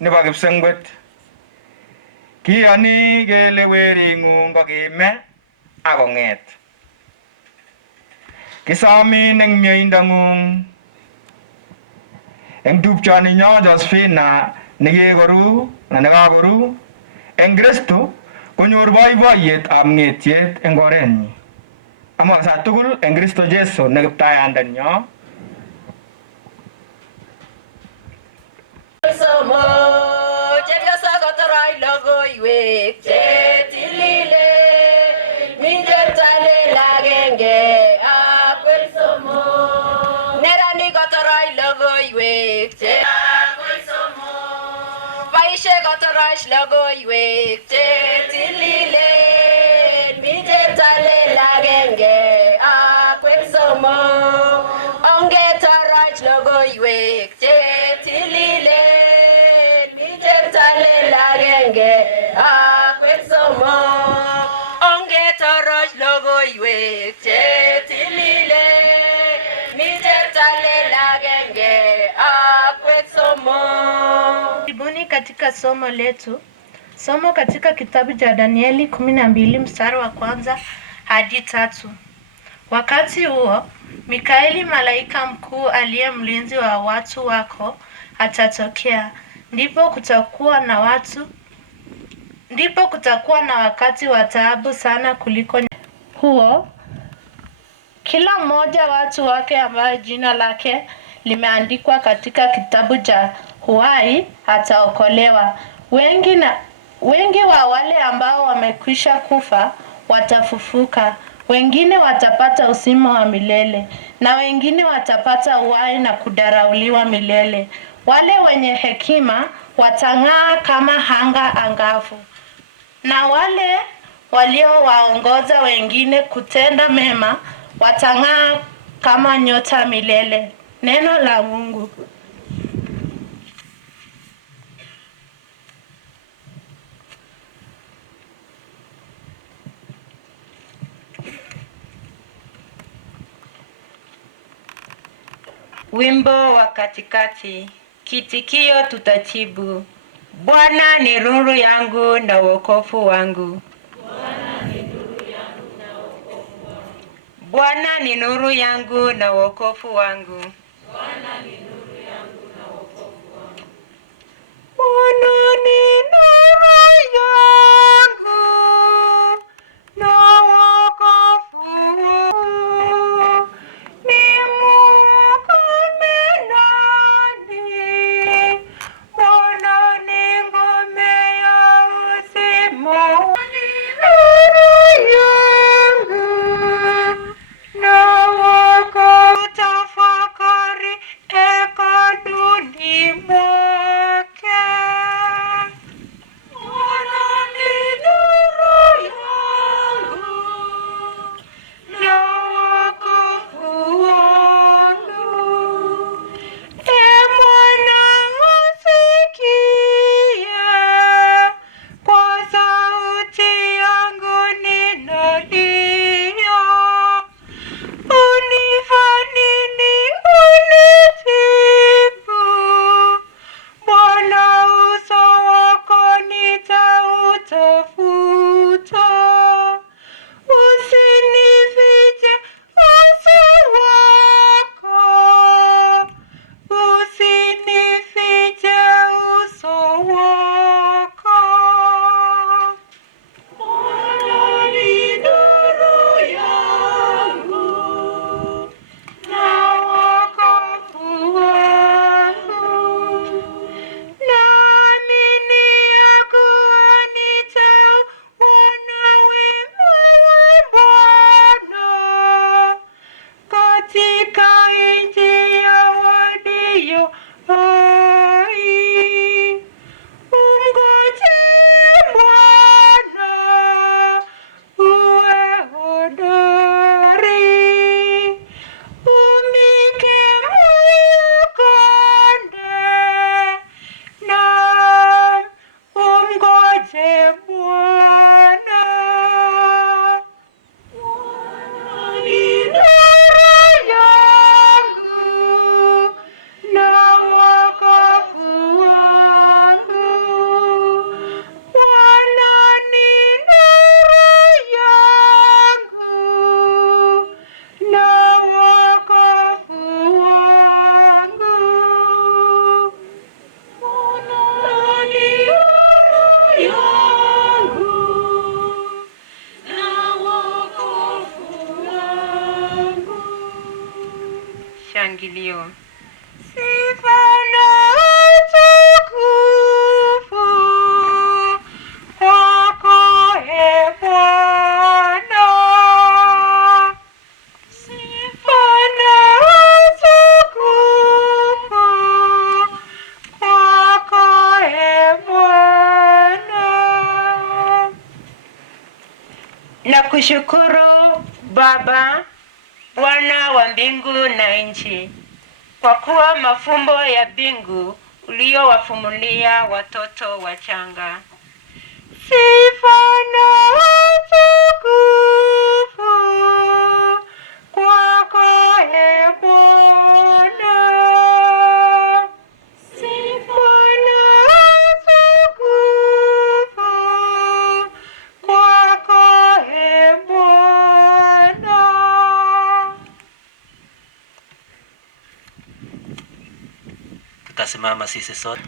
nebo kipsengwet. Kiyoni kele wering'ung kokime akong'et. Kisomin eng mieindong'ung eng tupchoninyo Josephina nekikoru anan nekakoru eng Kristo konyor boiboiyet ab ng'etiet eng orenyi. Amasa tugul eng Kristo Jesu ne kiptayandenyo. Somo chepyoso kotoroi logoiwek chetilile minjetale lagenge akwel somo nerani kotoroi logoiwek akwel somo boishe kotoroi logoiwek chetilile minjetale lagenge akwel somo ongetoroi logoiwek chetilile akwel somo ongetoroch logoiwek chetilile mitetalel agenge akwel somo. Karibuni katika somo letu. Somo katika kitabu cha Danieli 12 mstari wa 1 hadi 3. Wakati huo Mikaeli, malaika mkuu aliye mlinzi wa watu wako, atatokea. Ndipo kutakuwa na wakati wa taabu sana kuliko huo. Kila mmoja watu wake ambaye jina lake limeandikwa katika kitabu cha uhai ataokolewa. Wengi wa wale ambao wamekwisha kufa watafufuka. Wengine watapata uzima wa milele na wengine watapata uhai na kudarauliwa milele. Wale wenye hekima watang'aa kama anga angavu, na wale waliowaongoza wengine kutenda mema watang'aa kama nyota milele. Neno la Mungu. Wimbo wa katikati. Kitikio tutajibu. Bwana ni nuru yangu na wokovu wangu. Bwana ni nuru yangu na wokovu wangu. Bwana ni nuru yangu na wokovu wangu. Bwana ni nuru yangu na wokovu wangu. Ni Mungu mwenani. Bwana ni ngome ya uzima. Ni nuru yangu na wokovu. Tafakari hekaluni mwake. Bwana ni nuru yangu na wokovu wangu. Bwana usikie kwa sauti yangu ninalia. Unifanini unijibu kilio. Sifa na utukufu kwako, Ee Bwana. Sifa na utukufu kwako, Ee Bwana. Nakushukuru Baba, Bwana wa mbingu na nchi, kwa kuwa mafumbo ya mbingu uliyowafumulia watoto wachanga. Sifa na utukufu kwako, Ee Bwana. Sifa na utukufu kwako, Ee Bwana. Tutasimama sisi sote.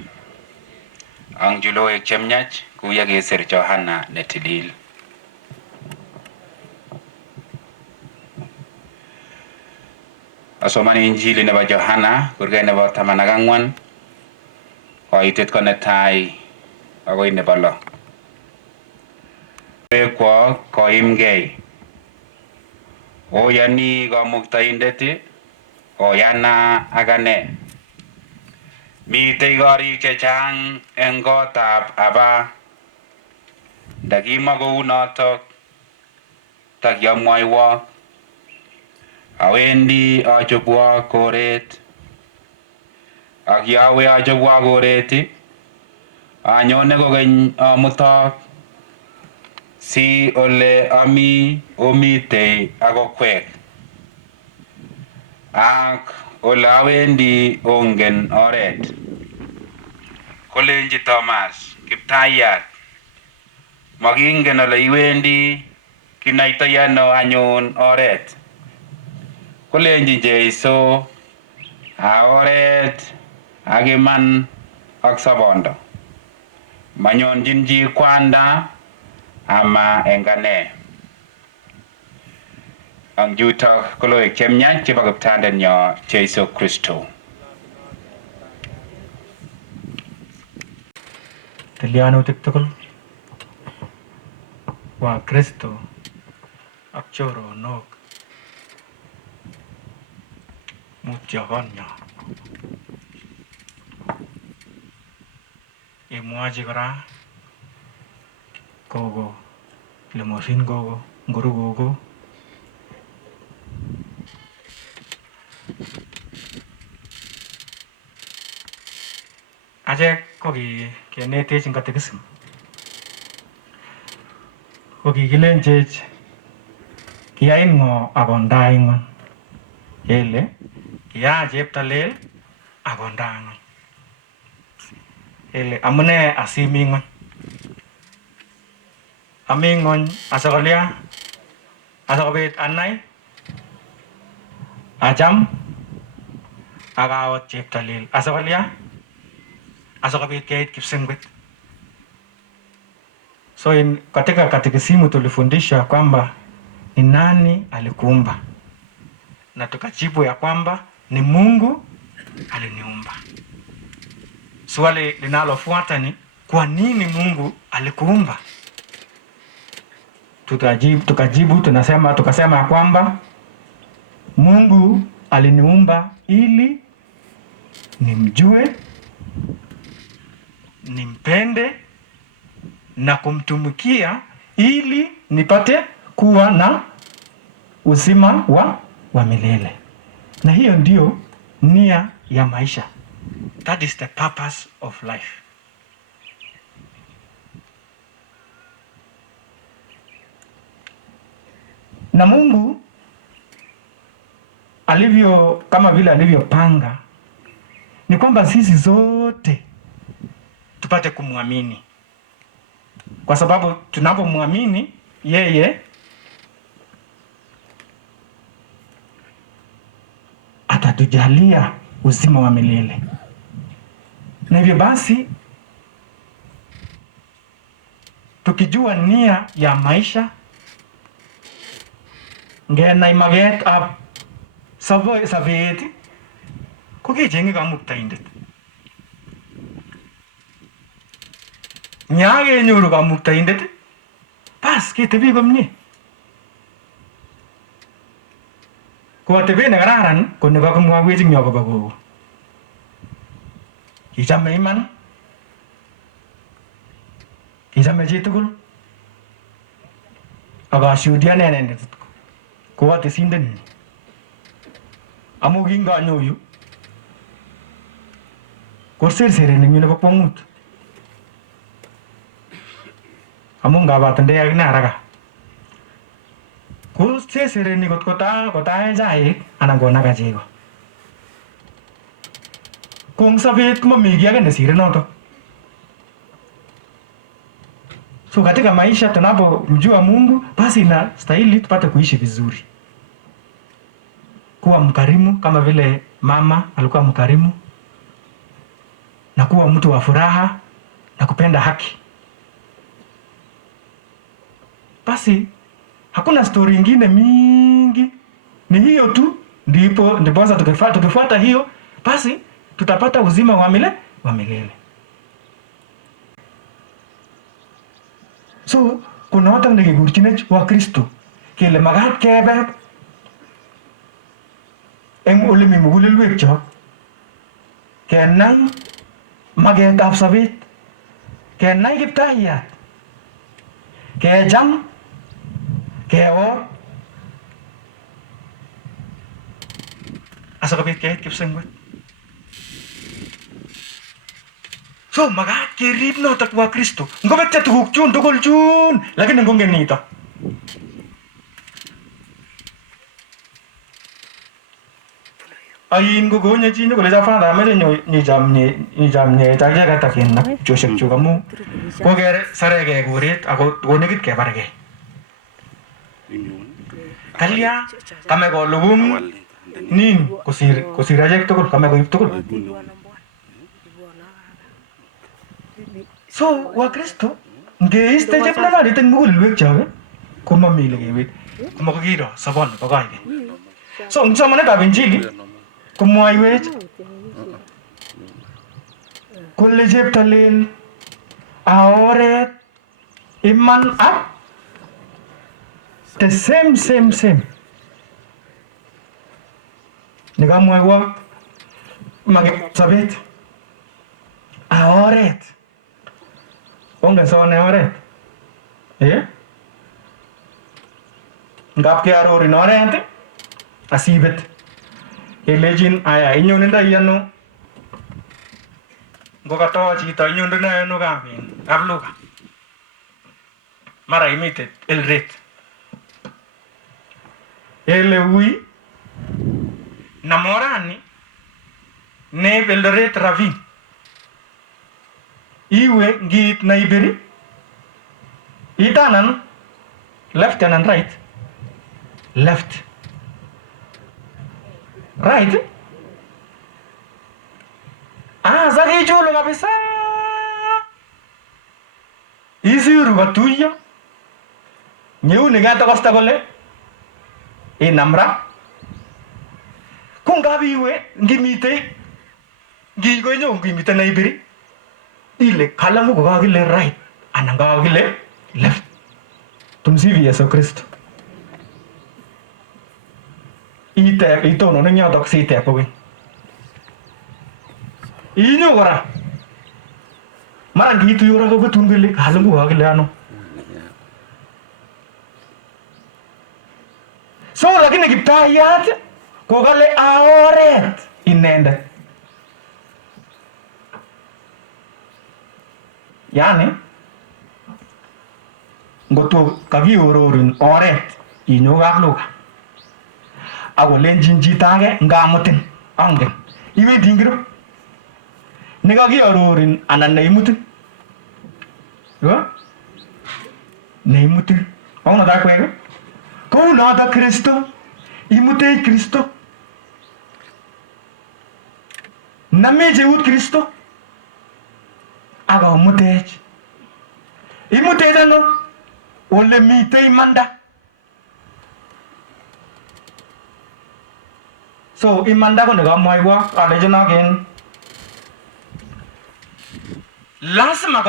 Ang juloek chemnyach kuya kesir Johana netilil. Asomani Injili nebo Johana kurge nebo 14 koitet ko netai agoi nebo 6. Kwok koimgei. Oyani Kamuktaindet, oyana ak ane. Mitei korik chechang eng kotab Aba. Ndakima kou notok takiamwoiwok. Awendi achobwok koret. Ak yawe achobwok koret, anyone kokeny amutok si ole ami omitei akokwek. Ak ole awendi ongen oret. Kolenji Thomas, Kiptayat, makingen ole iwendi, kinaitoi ano anyun oret? Kolenji Jeiso, oret ak iman ak sobondo. Manyonjin chi kwanda ama eng ane. Ang jutok koloek chemnyach chebo Kiptandenyo Jeiso Kristo. Tilyanutik tugul wa Kristo ak choronok mutyo konyo. Imwachi kora gogo, Limousin gogo, Nguru gogo. Achek ko kenetech eng katekism. Ko kikilenchech kiyain ngo akonda ing'ony. Kele kiyaa Cheptalel akonda ing'ony. Kele amune asimi ing'ony. Ami ing'ony asakolya, asakobit anai, acham, akawot Cheptalel. Asakolya, asakobit keit kipsengwet. So katika katekisimu tulifundishwa kwamba ni nani alikuumba, na tukajibu ya kwamba ni Mungu aliniumba. Swali linalofuata ni kwa nini Mungu alikuumba? Tukajibu tukasema ya kwamba Mungu aliniumba ili nimjue, nimpende na kumtumikia ili nipate kuwa na uzima wa milele. Na hiyo ndio nia ya maisha. That is the purpose of life. Na Mungu kama vile alivyopanga ni kwamba sisi zote tupate kumwamini. Kwa sababu tunapomwamini yeye atatujalia uzima wa milele. Na hivyo basi tukijua nia ya maisha ngena imaget ab sabet ko kechenge kamuktaindet. Nya kenyoru kamuktaindet bas ketebi komie. Ko atebet ne kararan ko ne kakimwawech ing yo kobo gogo. Kichame iman, kichame chitugul, akashuhudiane inendet ko atesindenyi. Amu kinganyo yu ko sersereni yu nebo kwong'ut. Amu ngabatende akine haraka ko sersereni kot kotae chaik anan konaga chego. Kung sabet kumami kiy age nesire noto. So katika maisha tunapomjua Mungu basi inastahili tupate kuishi vizuri. Kuwa mkarimu kama vile mama alikuwa mkarimu, na kuwa mtu wa furaha na kupenda haki. Basi hakuna story ingine mingi, ni hiyo tu, ndiposa tukifuata hiyo basi tutapata uzima wa milele. So kuna watu nekegurchinech wa Kristo kele magat kebe eng ole mi mugulelwekchok kenai magetab sobet, kenai Kiptaiyat, kecham, kewor asikobit keit kipsengwet. So magat kerib notok wa Kristo. Ngobetyo tuguk chun tugul chun, lakini ngongen nito. Ayin ko konye chi nyokole cha fada amache nyichamnye chakye katakin na choshek chuk amu kokere sareke kuret ako konekit kebarge. Kalya kame kolugum nin kosir achek tugul, kame koib tugul. So wa Kristo ngeiste chepnonorit eng mugulelwekchok ko mami ile kebet, komakokiro sobon nebo koigeny. So eng somanetab Injili komwoiwech kole cheptolel a oret iman ak the same nekamwoiwok Sabet a oret. Ongen sone oret ngap kearorin oret asibet kelechin aya inyonendoi ano, ngokato chito inyonendoi ano kap Luka, mara imite Eldoret, ele ui namorani neib Eldoret ravine iwe ngiit Naibiri itanan left and right, left right sakichulu kabisa isiru katuyo nyeuni katokosta kole inamra kungabiwe ngimite Naibiri ile kalamu kokakile right anan kakile left. Tumsifu Yesu Kristo. Itonon eng yotok siteb kokeny. Inyo kora mara ngiituye kora kobetun kole kalamu kokakile ano. So lakini Kiptaiyat kokale a oret inendet. Yani ngoto kakiororin oret inyo kap Luka akolenchin chito age ngamutin angen iwendi ngiro nekakiororin anan neimutin neimutin auno takwek kou noto Kristo imutech Kristo namech eut Kristo akomutech imutech ano ole mitei imanda. So imanda ko nekamwoiwo alechino ken lazima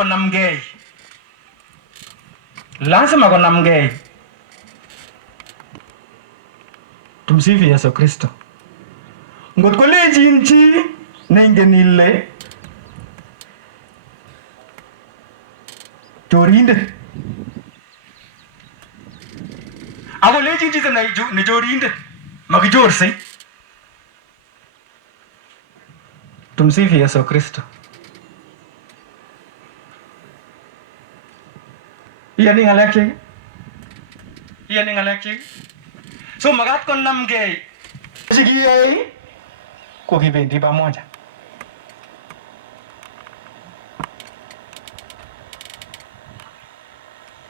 konamgei. Tumsifu Yesu Kristo. Ngot kolechin chi neingen ile chorindet, akolechin chito ne chorindet makichorsei. Tumsifu Yesu Kristo. Iyani ngalek chik. So makat konamgei. Sikiyai ko kibendi pamoja.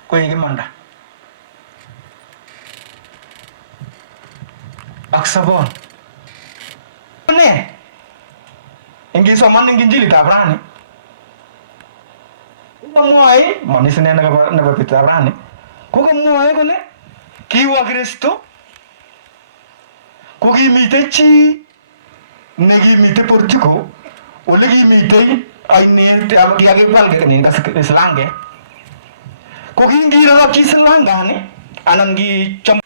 Koikimanda ak sabon. Ne ingisoman ing Injilitab rani komwoe monisine nebo betutab rani komwoe kole kiwa Kristo ko kimite chi nekimite Portugal ole kimite ainet yakibal Slange ko kingirorokyi Slangani anan kichom.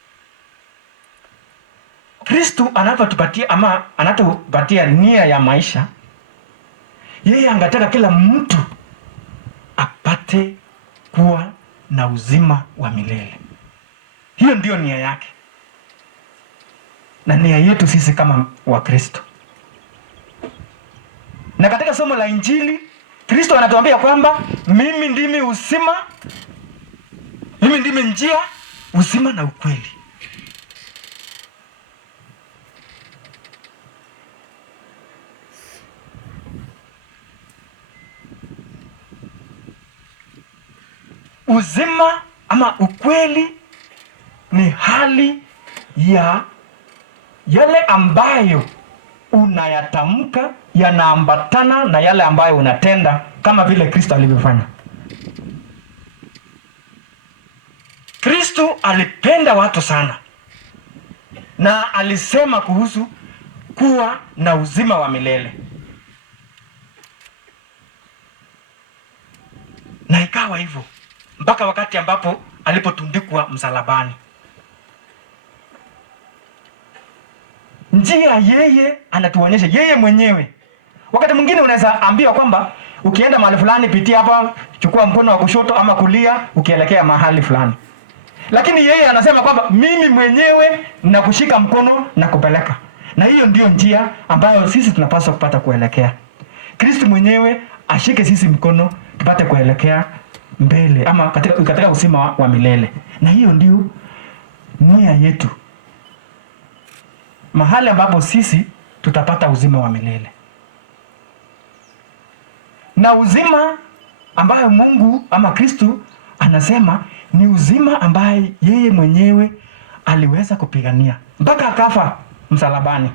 Kristo anatupatia nia ya maisha. Yeye angetaka kila mtu apate kuwa na uzima wa milele. Hiyo ndio nia yake na nia yetu sisi kama Wakristo. Na katika somo la Injili Kristo anatuambia kwamba mimi ndimi uzima, mimi ndimi njia, uzima na ukweli. Uzima ama ukweli ni hali ya yale ambayo unayatamka yanaambatana na yale ambayo unatenda kama vile Kristo alivyofanya. Kristo alipenda watu sana na alisema kuhusu kuwa na uzima wa milele. Na ikawa hivyo mpaka wakati ambapo alipotundikwa msalabani. Njia yeye anatuonyesha yeye mwenyewe. Wakati mwingine unaweza ambiwa kwamba ukienda mahali fulani pitia hapa, chukua mkono wa kushoto ama kulia ukielekea mahali fulani. Lakini yeye anasema kwamba mimi mwenyewe nakushika mkono na kupeleka. Na hiyo ndio njia ambayo sisi tunapaswa kupata kuelekea. Kristo mwenyewe ashike sisi mkono tupate kuelekea mbele ama katika uzima wa milele. Na hiyo ndio nia yetu. Mahali ambapo sisi tutapata uzima wa milele. Na uzima ambayo Mungu ama Kristo anasema ni uzima ambaye yeye mwenyewe aliweza kupigania mpaka akafa msalabani.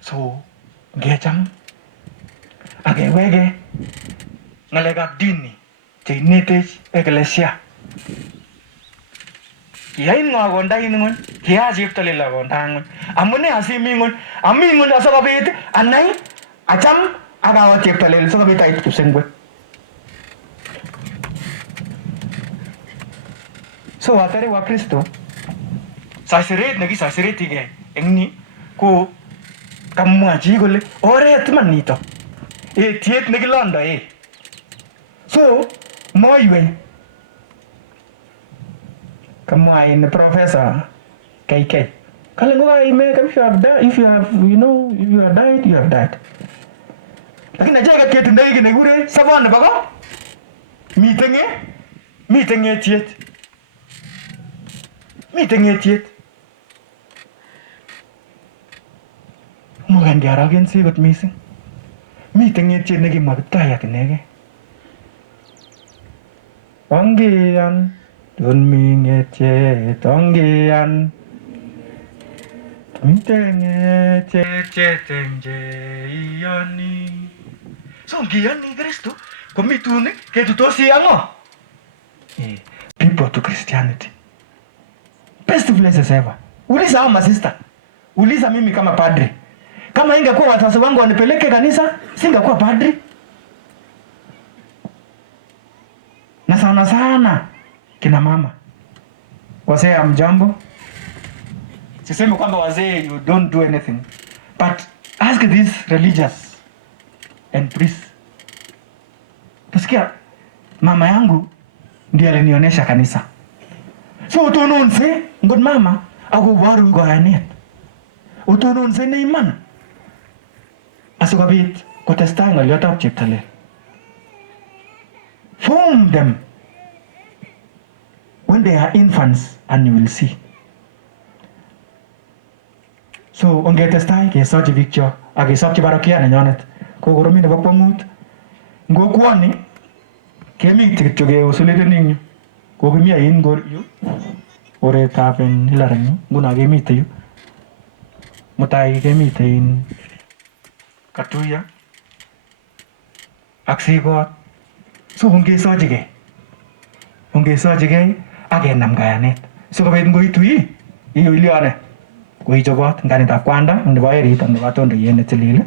So ngecham akewege ngalekab dini cheinetech eklesia. Kiyain ngo kondain ng'ony, kiyach Cheptolel akonda ng'ony. Amune asimi ng'ony? Ami ng'ony asikobit anai acham akawa Cheptolel sikobit ait kipsengwet. So atare wa Kristo saisiret nekisaiseretigei eng ni ko kamwachi kole oret man nito, etiet nekilandae. So moiwei kamwa in Professor KK kale ngokaime if you have died, if you have died, you have died. Lakini ajaga ketundoi kii nekikure sabon nebo ko miten ng'etiet. Mogen kearagense kot mising. Miten ng'etiet nekimwa Kiptayat inegei. Ongeyan tun mi ng'etiet, ongeyan miten ng'etiet iyoni. So ngiyoni Kristo komi tun ketuitosi ak ng'o? people to Christianity. Best places ever. Uliza hao masista. Uliza mimi kama padri. Kama ingekuwa wazazi wangu wanipeleke kanisa, singekuwa padri. Na sana sana kina mama. Wazee amjambo. Sisemi kwamba wazee you don't do anything. But ask these religious and priests. Tusikia mama yangu ndiye alinionyesha kanisa. So utununse ngod mama ako waru goyanet. Utununse na iman. Asikobit kotestai ngolyotab Cheptailel. Form them when they are infants and you will see. So ongetestai kesochi bikyok ak kesochi parokia nenyonet. Kokoromi nebo kwangut. Ngokwoni kemi kityo keusuliten ing yu. Kokimi ayin yu. Oretab Hillary nguno kemite yu. Mutai kemite in Katuya ak Sikot. So ongesochigei. Ongesochigei ak kenam kayanet. Sikobit ngoitu iyo ilione. Koichobot nganitab kwanda nebo erit ak nebo tondoyet netilil.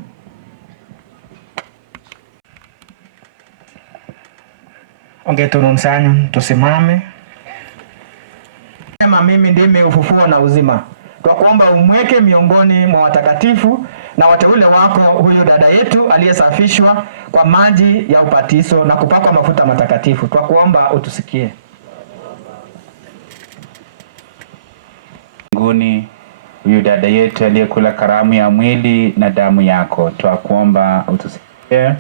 Ongetununse anyun tusimame. Sema mimi ndimi ufufuo na uzima. Kwa kuomba umweke miongoni mwa watakatifu na wateule wako huyu dada yetu aliyesafishwa kwa maji ya upatiso na kupakwa mafuta matakatifu. Kwa kuomba utusikie. Mbinguni, huyu dada yetu aliyekula karamu ya mwili na damu yako, twakuomba utusikie.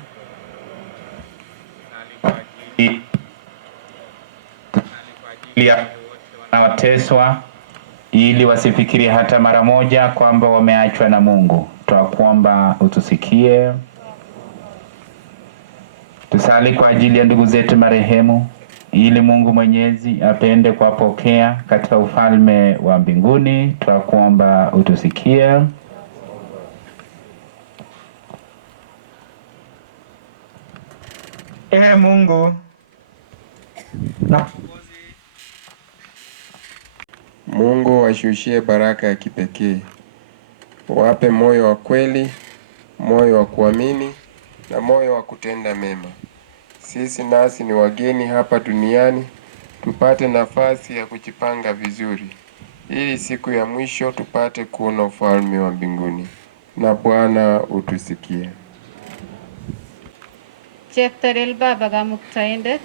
Wanaoteswa ili wasifikirie hata mara moja kwamba wameachwa na Mungu, twakuomba utusikie. Tusali kwa ajili ya ndugu zetu marehemu ili Mungu Mwenyezi apende kuwapokea katika ufalme wa mbinguni, twakuomba utusikie. Mungu na Mungu washushie baraka ya kipekee. Wape moyo wa kweli, moyo wa kuamini na moyo wa kutenda mema. Sisi nasi ni wageni hapa duniani, tupate nafasi ya kujipanga vizuri ili siku ya mwisho tupate kuona ufalme wa mbinguni. Na Bwana utusikie. Cheptailel Baba Kamuktaindet,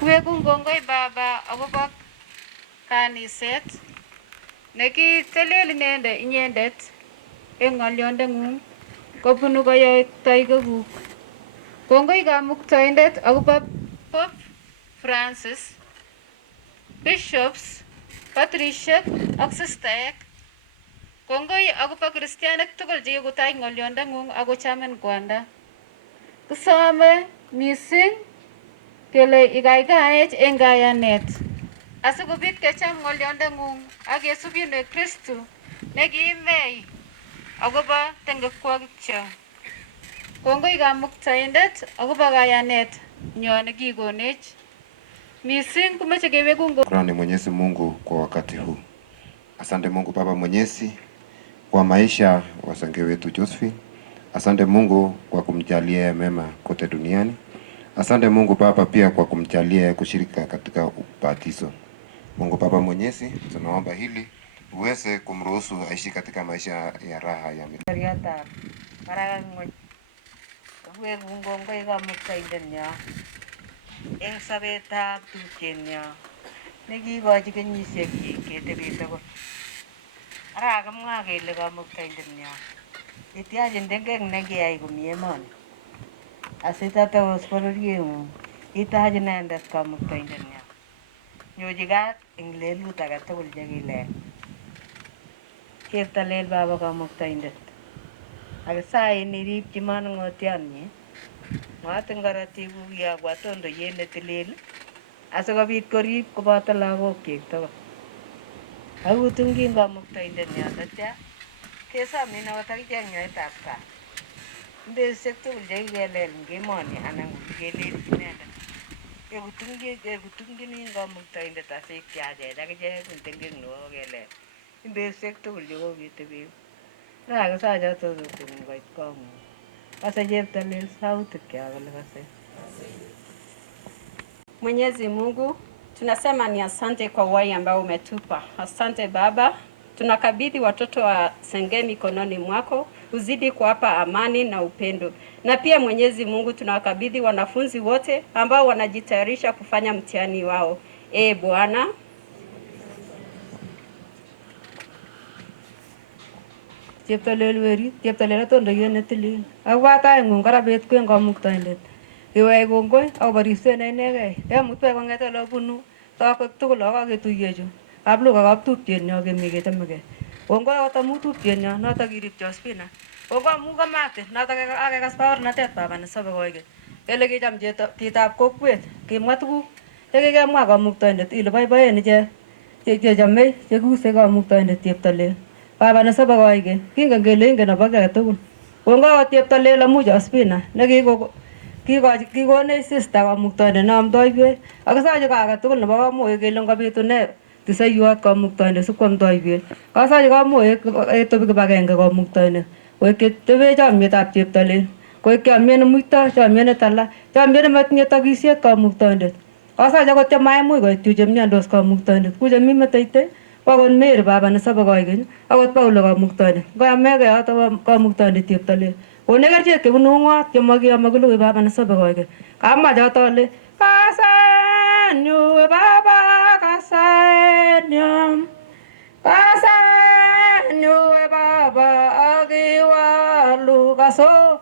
kuwekun kongoi Baba akobo kaniset nekitelel inyendet eng ng'olyondeng'ung kobunu koyoiktoikekuk. Kongoi Kamuktaindet akobo Pope Francis, bishops, patriciek ak sistaek. Kongoi akobo kristianik tugul chekikotach ng'olyondeng'ung akochamin kwanda. Kisome mising kele ikaikaech eng kayanet asikobit kecham ng'olyondeng'ung ak kesubine Kristu nekiimei akobo tengekwokikcho. Kongoi Kamuktaindet akobo kayanet nyo nekikonech. Mising kumeche kewekun Shukrani Mwenyezi Mungu kwa wakati huu. Asante Mungu Baba Mwenyezi kwa maisha wa sange wetu Josephine. Asante Mungu kwa kumjalia mema kote duniani. Asante Mungu Baba pia kwa kumjalia kushirika katika ubatizo. Mungu Baba Mwenyezi, tunaomba hili uweze kumruhusu aishi katika maisha ya raha ya milele. Eng sobetab tupchenyo nekikochi kenyisiek ketebet akot. Ara kamwa kele Kamuktaindenyo itiachin tengek nekiyai komie emoni asitatos bororieng'ung itach inendet Kamuktaindenyo nyochi kat eng lelut age tugul chekilel. Cheptailel Baba Kamuktaindet ak saini iripchi manung'otionyi Mwatin korotik kuyakwa tondoyet netilil asikobit korib koboto lagokyik tugul. Akutun kin Kamuktaindenyo tatya kesomin akot akichek nyoetab kat. Mbesisiek tugul chekikelel eng emoni anan ko kikelelchi inendet Kutungini ngomuktoindet asikyachet akichek kutungin nebo kele imbesiek tugul chekokitebet nakakisachoto tutun koit kong'ung kase cheptalel sautik kyak kole kase. Mwenyezi Mungu, tunasema ni asante kwa uhai ambao umetupa. Asante Baba, tunakabidhi watoto wa Senge mikononi mwako, uzidi kuwapa amani na upendo. Na pia Mwenyezi Mungu, tunawakabidhi wanafunzi wote ambao wanajitayarisha kufanya mtihani wao. Bwana, Cheptalel weri, cheptalel atondoiyet netilil. Abwat aeng'ung kora bet kwen kamuktoindet. Iwech kongoi akobo ripset ne inegei. Kemutwech kong'ete ole abunu, tokwek tugul akaketuiyechu. Kapluga kaptupchenyo kemi kechamegei. Kongoi akot amu tupchenyo notok kirip Josephina. Kongoi amu kamati notok akekas baornatet baba nesobe koikeny. Kele kicham chitab kokwet, kimwa tuguk chekikemwa kamuktoindet ile boiboen ichek chechomei chekuse kamuktoindet Cheptalel. Baba nesobe koikeny, kingen kele ingen nebo kiy age tugul. Kongoi akot Cheptalel amu Josephina kikonech sister kamuktoindet neamdoiwech. Akisache ko age tugul nebo kamoek kele ngobitune tiseiwot kamuktoindet sikwamdoiwech. Kasache kamoek ketobi kibagenge kamuktoindet. Koek ketebe chomietab Cheptalel. Koek chomiet nemuitoi, chomiet netala, chomiet nematinye tokisiet kamuktoindet. Kasache akot chemaimuch koit yu chemiondos kamuktoindet. Ku chemi meteitei, ko akot Mary baba nesobe koikeny, akot Paulo kamuktoindet. Ngoyamege yoto kamuktoindet Cheptalel. Konech kerichek chebunu ung'ot chemokiyome kilugui baba nesobe koikeny. Kamwa choto ale kasenyu baba kasenyu kasenyu baba akiwalu kaso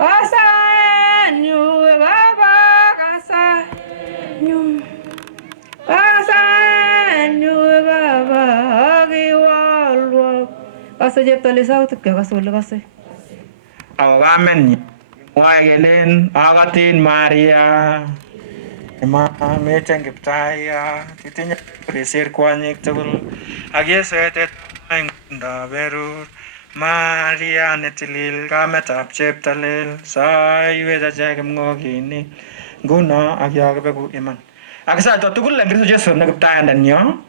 kasenyu baba kasenyu kasenyu baba akiwalu kase Cheptalel sautik kyok kase ole kase. Ako kamenyi mwae kelen akatin Maria meten Kiptayat itinye kesir kwanyik tugul ak yesetet ndo berur Maria netilil kametab Cheptalel saiwech achek kipng'okinik nguno ak yo kibeku iman akisaito tugul eng Kristo Jesu ne Kiptayandenyo.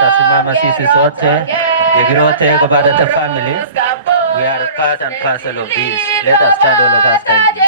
Tasimama sisi sote yegirote Kobada the family. We are part and parcel of this. Let us stand all of us kindly.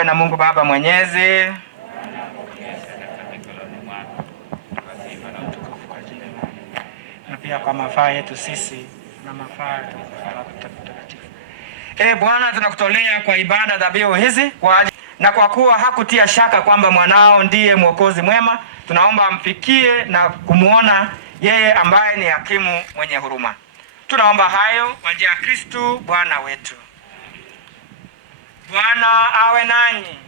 awe na Mungu Baba Mwenyezi na pia kwa mafaa yetu sisi na mafaa ya Mtakatifu. Bwana, tunakutolea kwa ibada dhabihu hizi na kwa kuwa hakutia shaka kwamba mwanao ndiye Mwokozi mwema, tunaomba amfikie na kumuona yeye ambaye ni hakimu mwenye huruma. Tunaomba hayo kwa njia ya Kristo Bwana wetu. Bwana awe nanyi.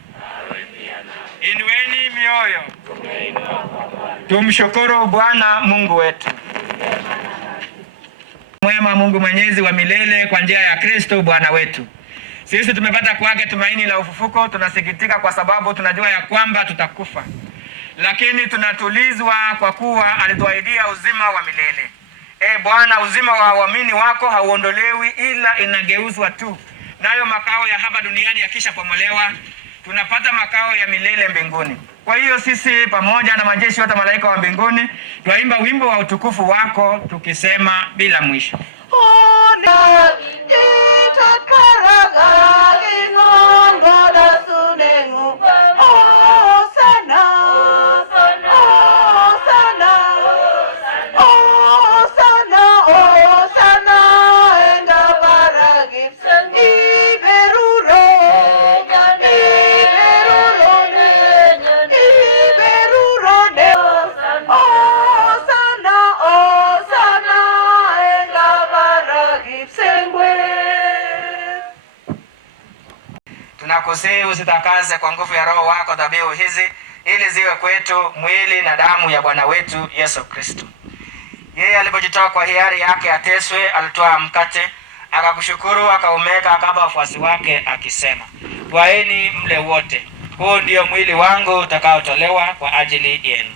Inueni mioyo. Tumshukuru Bwana Mungu wetu. Mwema Mungu Mwenyezi wa milele, kwa njia ya Kristo Bwana wetu. Sisi tumepata kwake tumaini la ufufuko. Tunasikitika kwa sababu tunajua ya kwamba tutakufa, lakini tunatulizwa kwa kuwa alituahidia uzima wa milele. Bwana, uzima wa waamini wako hauondolewi ila inageuzwa tu. Nayo makao ya hapa duniani yakishapomolewa, tunapata makao ya milele mbinguni. Kwa hiyo sisi pamoja na majeshi yote malaika wa mbinguni twaimba wimbo wa utukufu wako tukisema bila mwisho. Tunakusihi usitakaze kwa nguvu ya Roho wako dhabihu hizi, ili ziwe kwetu mwili na damu ya Bwana wetu Yesu Kristo. Yeye alipojitoa kwa hiari yake ateswe, alitoa mkate, akakushukuru, akaumega, akawapa wafuasi wake akisema, twaeni mle wote, huu ndio mwili wangu utakaotolewa kwa ajili yenu.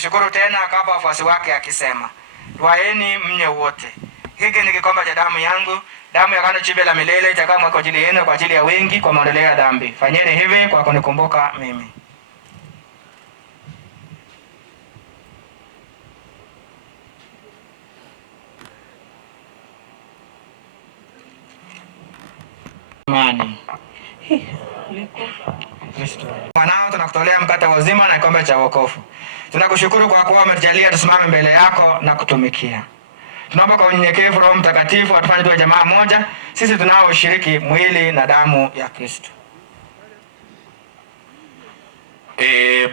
Akakushukuru tena, akawapa wafuasi wake akisema, twaeni mnywe wote, hiki ni kikombe cha damu yangu, damu ya agano jipya la milele itakayomwagwa kwa ajili yenu, kwa ajili ya wengi, kwa maondoleo ya dhambi. Fanyeni hivi kwa kunikumbuka mimi. Amani. Mwanao, tunakutolea mkate wa uzima na kikombe cha wokovu. Tunakushukuru kwa kuwa umetujalia tusimame mbele yako na kutumikia. Tunaomba kwa unyenyekevu Roho Mtakatifu atufanye tuwe jamaa moja, sisi tunaoshiriki mwili na damu ya Kristo.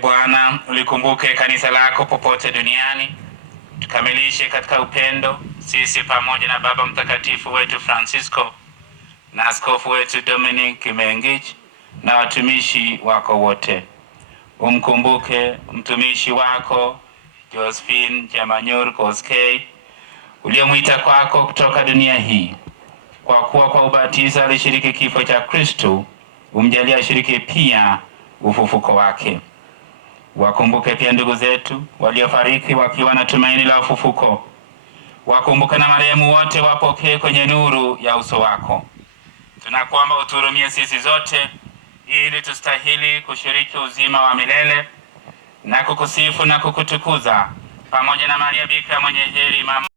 Bwana, ulikumbuke kanisa lako popote duniani, tukamilishe katika upendo, sisi pamoja na Baba Mtakatifu wetu Francisco na askofu wetu Dominic Kimengich na watumishi wako wote. Umkumbuke mtumishi wako Josephine Jamanyur Koskei uliyemwita kwako kutoka dunia hii. Kwa kuwa kwa ubatizo alishiriki kifo cha Kristo, umjalie ashiriki pia ufufuko wake. Wakumbuke pia ndugu zetu waliofariki wakiwa na tumaini la ufufuko. Wakumbuke na marehemu wote, wapokee kwenye nuru ya uso wako. Tunakuomba uturumie sisi zote, ili tustahili kushiriki uzima wa milele na kukusifu na kukutukuza pamoja na Maria Bikira mwenye heri mama